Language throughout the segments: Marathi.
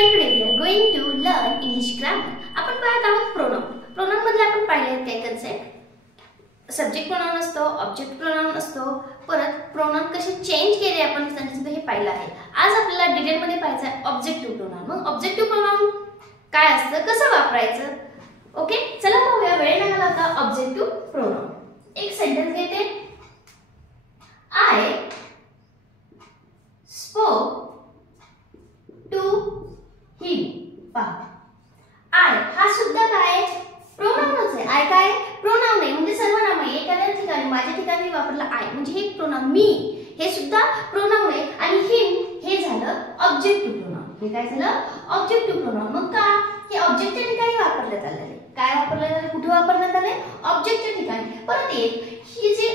friend, today we are going to learn English grammar. आपण पाहत आहोत प्रोनाउन. प्रोनाउन मध्ये आपण पाहिले काय कन्सेप्ट. सब्जेक्ट प्रोनाउन असतो, ऑब्जेक्ट प्रोनाउन असतो, परत प्रोनाउन कसे चेंज केले आपण सेंटेन्स मध्ये हे पाहिलं आहे. आज आपल्याला डिटेल मध्ये पाहायचं आहे ऑब्जेक्टिव्ह प्रोनाउन. मग ऑब्जेक्टिव्ह प्रोनाउन काय असतं, कसं वापरायचं, ओके. चला पाहूया. वेळ लागला आता ऑब्जेक्टिव्ह प्रोनाउन. एक सेंटेन्स घेते. आय स्पोक टू हिम. पहा, आय हा शब्द काय प्रोनाउनच आहे. आय काय प्रोनाउन आहे, म्हणजे सर्वनाम आहे. एखाद्या ठिकाणी माझ्या ठिकाणी वापरला आय म्हणजे हे प्रोनाउन. मी हे सुद्धा प्रोनाउन आहे आणि हिम हे झालं ऑब्जेक्टिव्ह प्रोनाउन. हे काय झालं ऑब्जेक्टिव्ह प्रोनाउन. मग का हे ऑब्जेक्टच्या ठिकाणी वापरण्यात आलेले. काय वापरण्यात आले, कुठे वापरण्यात आले, ऑब्जेक्टच्या ठिकाणी. परत एक ही जे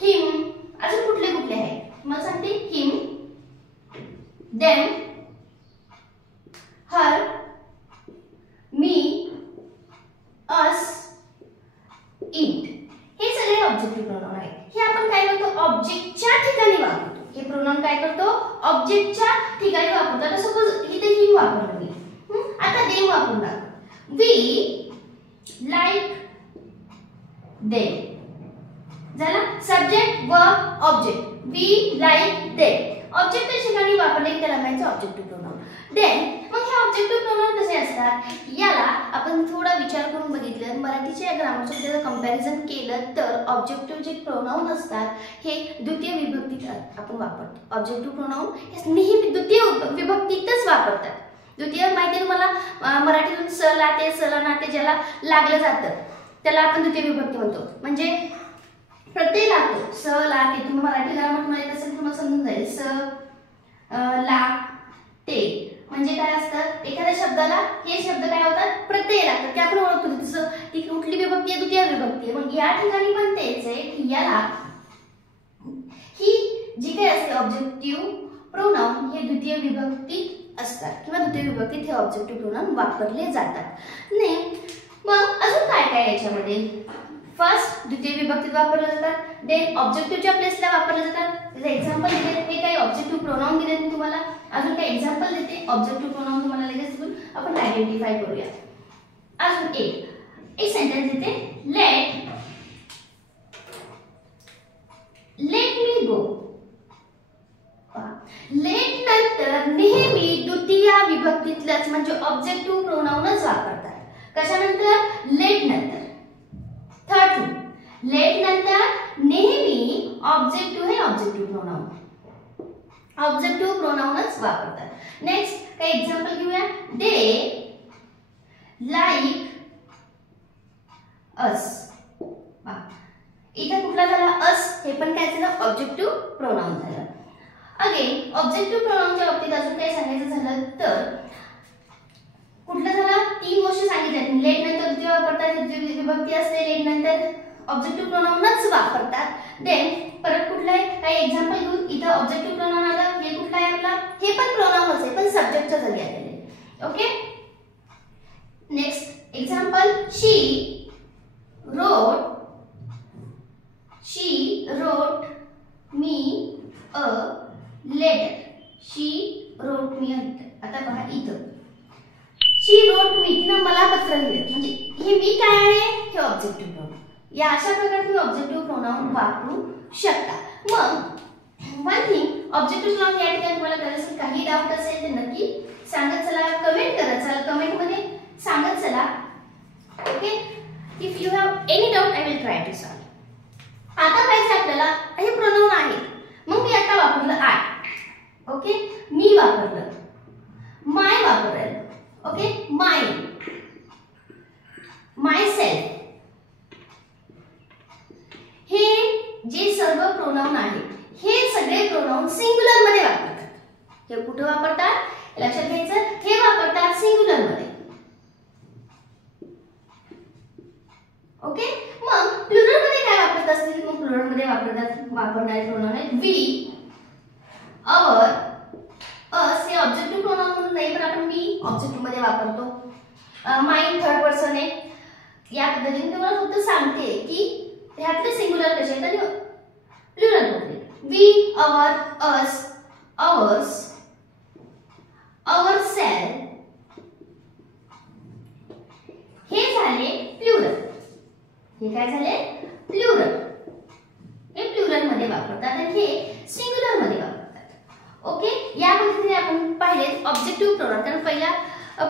हिम, अजून कुठले कुठले आहे मला सांगते. Him, them, her, me, us, it. हे सगळे ऑब्जेक्टिव्ह प्रोनाउन आहेत. हे आपण काय करतो, ऑब्जेक्टच्या ठिकाणी वापरतो. हे प्रोनाउन काय करतो, ऑब्जेक्टच्या ठिकाणी वापरतो. आता सपोज इथे हिम वापरलं मी, आता देम वापरून दाखव. We like them. झाला सब्जेक्ट व ऑब्जेक्ट. वी लाईक देम ऑब्जेक्टच्या ठिकाणी वापरले त्याला म्हणायचं ऑब्जेक्टिव्ह प्रोनाउन. देन मग हे ऑब्जेक्टिव्ह प्रोनाउन कसे असतात, याला आपण थोडा विचार करून बघितलं, मराठीच्या ग्रामरच्या त्याचं कंपॅरिझन केलं तर ऑब्जेक्टिव्ह जे प्रोनाउन असतात हे द्वितीय विभक्तीत आपण वापरतो. ऑब्जेक्टिव्ह प्रोनाउन हे नेहमी द्वितीय विभक्तीतच वापरतात. द्वितीय माहिती तुम्हाला मराठीतून स लाते, सला नाते ज्याला लागलं जातं त्याला आपण द्वितीय विभक्ती म्हणतो. म्हणजे प्रत्यय लागतो, स लाते. तुम्ही मराठी ग्रामर तुम्हाला येत असेल तुम्हाला समजून जाईल. स ला ते म्हणजे काय असतं, एखाद्या शब्दाला हे शब्द काय होतात, प्रत्यय लागतात. ते आपण ओळखतो. तसं ती कुठली विभक्ती आहे, द्वितीय विभक्ती आहे. मग या ठिकाणी पण तेच आहे की याला ही जी काय असते ऑब्जेक्टिव्ह प्रोनाउन हे द्वितीय विभक्तीत असतात किंवा द्वितीय विभक्तीत हे ऑब्जेक्टिव्ह प्रोनाउन वापरले जातात. नाही मग अजून काय काय याच्यामध्ये, फर्स्ट द्वितीय विभक्तीत वापरले जातात, देन ऑब्जेक्टिव्हच्या प्लेसला वापरले जातात. त्याचे एक्झाम्पल दिले, हे काही ऑब्जेक्टिव्ह प्रोनाउन दिले मी तुम्हाला. अजून काही एक्झाम्पल देते ऑब्जेक्टिव्ह प्रोनाउन तुम्हाला लगेच आपण आयडेंटिफाय करूया. अजून एक सेंटेन्स देते. लेट मी गो. लेट नंतर नेहमी द्वितीय विभक्तीतलंच म्हणजे ऑब्जेक्टिव्ह प्रोनाउनच वापरतात. कशानंतर, लेट नंतर. थर्ड थिंग, लेट नंतर नेहमी ऑब्जेक्टिव्ह हे ऑब्जेक्टिव्ह प्रोनाउन, ऑब्जेक्टिव्ह प्रोनाउनच वापरतात. नेक्स्ट काही एक्झाम्पल घेऊया. दे लाईक अस. इथे कुठला झाला, अस. हे पण काय झालं, ऑब्जेक्टिव्ह प्रोनाउन झालं. अगेन ऑब्जेक्टिव्ह प्रोनाउनच्या बाबतीत अजून काही सांगायचं झालं तर कुठलं झालं, तीन गोष्टी सांगितल्या. लेट नंतर द्वितीय वापरतात, द्वितीय विभक्ती असते, लेट नंतर ऑब्जेक्टिव्ह प्रोनाउनच वापरतात. देन परत कुठलं आहे, काही एक्झाम्पल घेऊन. इथं ऑब्जेक्टिव्ह प्रोनाउन आलं, हे कुठलं आहे आपला, हे पण प्रोनाउनच आहे पण सब्जेक्टच्या जागी आलेले. Okay. Next example. She wrote me a letter. She wrote me a letter. आता पहा इथं शी रोट मी, तिनं मला पत्र लिहिलं, म्हणजे हे मी काय आहे, हे ऑब्जेक्टिव्ह प्रोनाउन. या अशा प्रकारे तुम्ही ऑब्जेक्टिव्ह प्रोनाउन वापरू शकता. मग वन थिंग, ऑब्जेक्टिव्ह प्रोनाउन या ठिकाणी तुम्हाला करायचं असेल, काही डाऊट असेल तर नक्की सांगत चला, कमेंट करत चला, कमेंट मध्ये सांगत चला. Okay. If you have any doubt I will try to solve. आता पाहिजे आपल्याला हे प्रोनाउन आहे. मग मी आता वापरलं आय. ओके. मी वापरलं, माय वापरलं. ओके. माय, माय सेल्फ. हे जे सर्व प्रोनाउन आहेत हे सगळे प्रोनाउन सिंग्युलर मध्ये वापरतात. हे कुठे वापरतात लक्षात घ्यायचं, हे वापरतात सिंग्युलर मध्ये. ओके. मग प्लुरल मध्ये काय वापरत असतील, मग प्लुरल मध्ये वापरणारे प्रोनाउन आहेत वी, अवर, अस. हे ऑब्जेक्टिव्ह प्रोनाउन म्हणून नाही पण आपण मी ऑब्जेक्टिव्ह मध्ये वापरतो. माय थर्ड पर्सन आहे. या पद्धतीने तुम्हाला फक्त सांगते की ह्यातले सिंग्युलर कसे आहेत आणि प्लुरल मध्ये we, our, us, ours, our self, हे काय झाले प्लुरल, हे प्लुरल मध्ये वापरतात आणि हे सिंग्युलर मध्ये वापरतात. ओके, या पद्धतीने आपण पाहिले ऑब्जेक्टिव्ह प्रोनाउन. कारण पहिल्या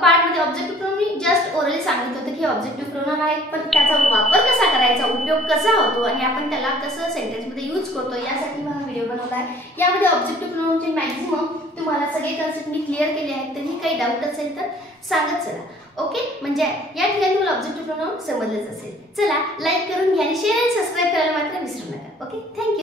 पार्ट मध्ये ऑब्जेक्टिव्ह प्रोनाउन मी जस्ट ओरली सांगितलं होतं की ऑब्जेक्टिव्ह प्रोनाउन आहेत, पण त्याचा वापर कसा करायचा, उपयोग कसा होतो आणि आपण त्याला कसं सेंटेन्स मध्ये यूज करतो यासाठी हा व्हिडिओ बनवला आहे. यामध्ये ऑब्जेक्टिव्ह प्रोनाउनचे मॅक्झिमम तुम्हाला सगळे कन्सेप्ट मी क्लिअर केले आहेत. तरी काही डाऊट असेल तर सांगत चला. ओके, म्हणजे या ठिकाणी तुम्हाला ऑब्जेक्टिव्ह प्रोनाउन समजलंच असेल. चला लाईक करून घ्या आणि शेअर आणि सबस्क्राइब करायला मात्र विसरू नका. Okay, thank you.